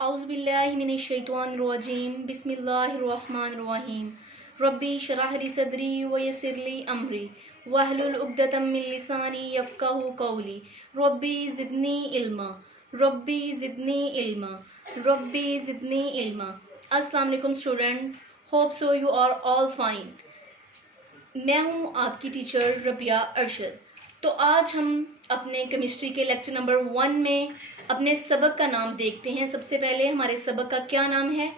औज़ुबिल्लाहिमिनश्शैतानिर्रजीम बिस्मिल्लाहिर्रहमानिर्रहीम रब्बी शरह ली सदरी व यस्सिर ली अमरी वहलुल उक़दतम मिन लिसानी यफ़क़हू क़ौली रब्बी ज़िदनी इल्मा रब्बी ज़िदनी इल्मा रब्बी ज़िदनी इल्मा। अस्सलाम वालेकुम students, hope so you are all fine. मैं हूँ आपकी टीचर रबिया अरशद। तो आज हम अपने केमिस्ट्री के लेक्चर नंबर 1 में अपने सबक का नाम देखते हैं। सबसे पहले हमारे सबक का क्या नाम है?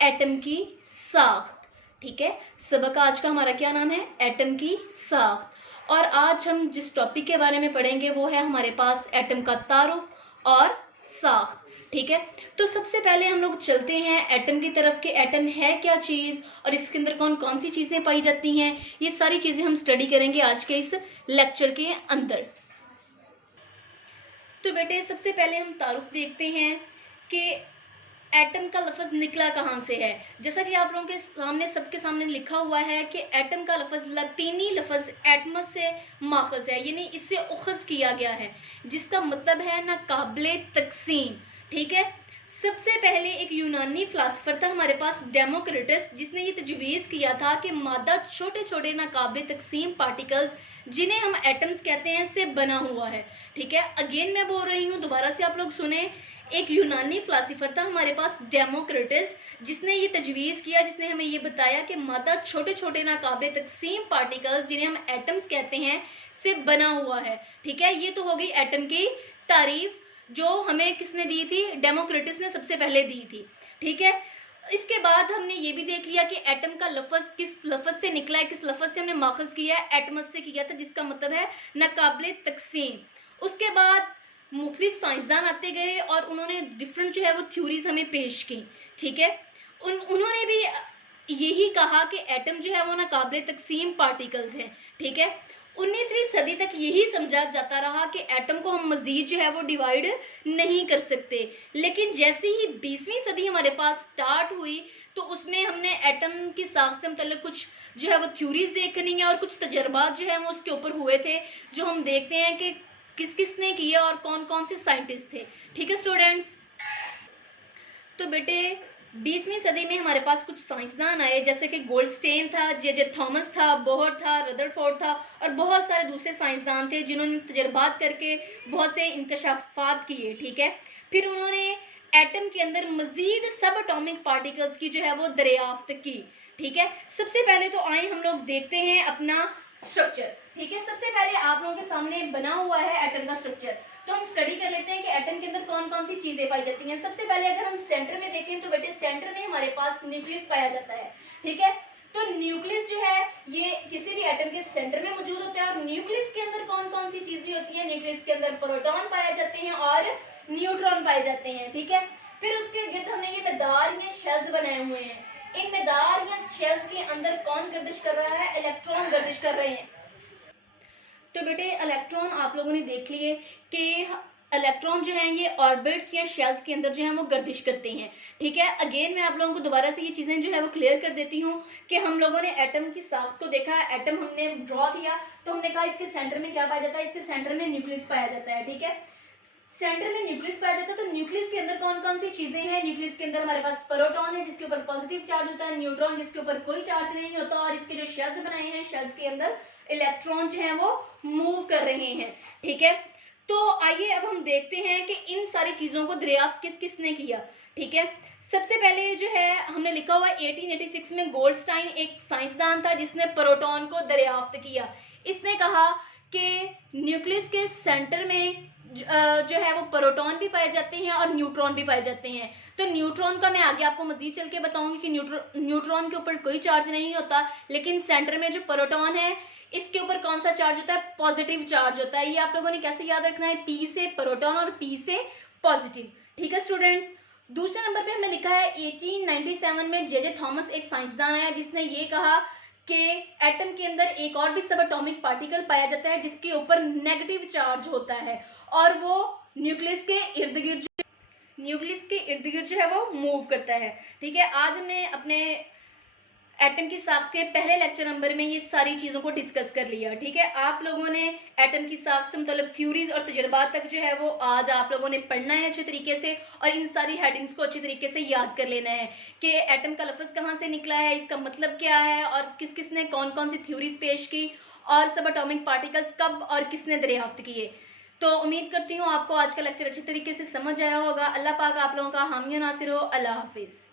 एटम की साख्त। ठीक है, सबक का आज का हमारा क्या नाम है? एटम की साख्त। और आज हम जिस टॉपिक के बारे में पढ़ेंगे वो है हमारे पास एटम का तारुफ और साख्त। ठीक है, तो सबसे पहले हम लोग चलते हैं एटम की तरफ कि एटम है क्या चीज़ और इसके अंदर कौन कौन सी चीज़ें पाई जाती हैं। ये सारी चीज़ें हम स्टडी करेंगे आज के इस लेक्चर के अंदर। तो बेटे सबसे पहले हम तारुफ देखते हैं कि एटम का लफ्ज़ निकला कहाँ से है। जैसा कि आप लोगों के सामने सबके सामने लिखा हुआ है कि एटम का लफ्ज़ लतीनी लफ्ज़ एटमस से माखज़ है, यानी इससे उखज़ किया गया है, जिसका मतलब है ना काबिले तकसीम। ठीक है, सबसे पहले एक यूनानी फ़िलासफ़र था हमारे पास डेमोक्रिटस, जिसने ये तजवीज़ किया था कि मादा छोटे छोटे नाकाबिल तकसीम पार्टिकल्स जिन्हें हम एटम्स कहते हैं से बना हुआ है। ठीक है, अगेन मैं बोल रही हूँ, दोबारा से आप लोग सुने। एक यूनानी फ़िलासफ़र था हमारे पास डेमोक्रिटस, जिसने ये तजवीज़ किया, जिसने हमें ये बताया कि मादा छोटे छोटे नाकाबिल तकसीम पार्टिकल्स जिन्हें हम एटम्स कहते हैं से बना हुआ है। ठीक है, ये तो हो गई एटम की तारीफ़, जो हमें किसने दी थी? डेमोक्रिटस ने सबसे पहले दी थी। ठीक है, इसके बाद हमने ये भी देख लिया कि एटम का लफ्ज़ किस लफ्ज़ से निकला है, किस लफ्ज़ से हमने माखज़ किया है? एटमस से किया था, जिसका मतलब है नाकाबिल तकसीम। उसके बाद मुख्तलिफ साइंसदान आते गए और उन्होंने डिफरेंट जो है वो थ्योरीज हमें पेश की। ठीक है, उन्होंने भी यही कहा कि एटम जो है वो नाकाबिल तकसीम पार्टिकल्स हैं। ठीक है, 19वीं सदी तक यही समझा जाता रहा कि एटम को हम मज़ीद जो है वो डिवाइड नहीं कर सकते। लेकिन जैसे ही 20वीं सदी हमारे पास स्टार्ट हुई तो उसमें हमने एटम की साख्त से मतलब कुछ जो है वो थ्योरीज देखनी है और कुछ तजर्बात जो है वो उसके ऊपर हुए थे, जो हम देखते हैं कि किस किस ने किया और कौन कौन से साइंटिस्ट थे। ठीक है स्टूडेंट्स, तो बेटे 20वीं सदी में हमारे पास कुछ साइंसदान आए, जैसे कि गोल्डस्टेन था, जे थॉमस था, बोहर था, रदरफोर्ड था और बहुत सारे दूसरे साइंसदान थे जिन्होंने तजर्बात करके बहुत से इंकशाफात किए। ठीक है, फिर उन्होंने एटम के अंदर मजीद सब एटॉमिक पार्टिकल्स की जो है वो दरियाफ्त की। ठीक है, सबसे पहले तो आए हम लोग देखते हैं अपना स्ट्रक्चर। ठीक है, सबसे पहले आप लोगों के सामने बना हुआ है एटम का स्ट्रक्चर, तो हम स्टडी कर लेते हैं कि एटम के अंदर कौन कौन सी चीजें पाई जाती हैं। सबसे पहले अगर हम सेंटर में देखें तो बेटे सेंटर में हमारे पास न्यूक्लियस पाया जाता है। ठीक है, तो न्यूक्लियस जो है ये किसी भी एटम के सेंटर में मौजूद होता है। और न्यूक्लियस के अंदर कौन कौन सी चीजें होती हैं? न्यूक्लियस के अंदर प्रोटॉन पाए जाते हैं और न्यूट्रॉन पाए जाते हैं। ठीक है, फिर उसके गिर्द हमने ये मैदार में शेल्स बनाए हुए हैं। इन मैदार या शेल्स के अंदर कौन गर्दिश कर रहा है? इलेक्ट्रॉन गर्दिश कर रहे हैं। तो बेटे इलेक्ट्रॉन आप लोगों ने देख लिए कि इलेक्ट्रॉन जो है ये ऑर्बिट्स या शेल्स के अंदर जो है वो गर्दिश करते हैं। ठीक है, अगेन मैं आप लोगों को दोबारा से ये चीज़ें जो है वो क्लियर कर देती हूँ कि हम लोगों ने एटम की साख्त को देखा, एटम हमने ड्रॉ किया, तो हमने कहा इसके सेंटर में क्या पाया जाता है? इसके सेंटर में न्यूक्लियस पाया जाता है। ठीक है, सेंटर में न्यूक्लियस पाया जाता है, तो न्यूक्लियस के अंदर कौन कौन सी चीजें हैं? न्यूक्लियस के अंदर हमारे पास प्रोटॉन है जिसके ऊपर पॉजिटिव चार्ज होता है, न्यूट्रॉन जिसके ऊपर कोई चार्ज नहीं होता, और इसके जो शेल्स बनाए हैं शेल्स के अंदर इलेक्ट्रॉन जो है वो मूव कर रहे हैं। ठीक है, तो आइए अब हम देखते हैं कि इन सारी चीजों को दरियाफ्त किस किस ने किया। ठीक है, सबसे पहले जो है हमने लिखा हुआ 1886 में गोल्डस्टाइन एक साइंसदान था जिसने प्रोटॉन को दरियाफ्त किया। इसने कहा कि न्यूक्लियस के सेंटर में जो है वो प्रोटॉन भी पाए जाते हैं और न्यूट्रॉन भी पाए जाते हैं। तो न्यूट्रॉन का मैं आगे आपको मजीद चल के बताऊंगी कि न्यूट्रॉन के ऊपर कोई चार्ज नहीं होता, लेकिन सेंटर में जो प्रोटॉन है इसके ऊपर कौन सा चार्ज होता है? पॉजिटिव चार्ज होता है। ये आप लोगों ने कैसे याद रखना है? पी से प्रोटॉन और पी से पॉजिटिव। ठीक है स्टूडेंट्स, दूसरे नंबर पे हमने लिखा है 1897 में जे थॉमस एक साइंसदान आया जिसने ये कहा कि एटम के अंदर एक और भी सब एटॉमिक पार्टिकल पाया जाता है जिसके ऊपर नेगेटिव चार्ज होता है और वो न्यूक्लियस के इर्द गिर्द जो है वो मूव करता है। ठीक है, आज हमने अपने एटम की साख्त के पहले लेक्चर नंबर में ये सारी चीज़ों को डिस्कस कर लिया। ठीक है, आप लोगों ने एटम की साख्त से मतलब थ्योरीज और तजुर्बात तक जो है वो आज आप लोगों ने पढ़ना है अच्छे तरीके से, और इन सारी हेडिंग्स को अच्छे तरीके से याद कर लेना है कि एटम का लफ्ज़ कहाँ से निकला है, इसका मतलब क्या है, और किस किस ने कौन कौन सी थ्योरीज पेश की, और सब एटॉमिक पार्टिकल्स कब और किसने दरियाफ्त किए। तो उम्मीद करती हूँ आपको आज का लेक्चर अच्छे तरीके से समझ आया होगा। अल्लाह पाक आप लोगों का हामी और नासिर हो। अल्लाह हाफिज़।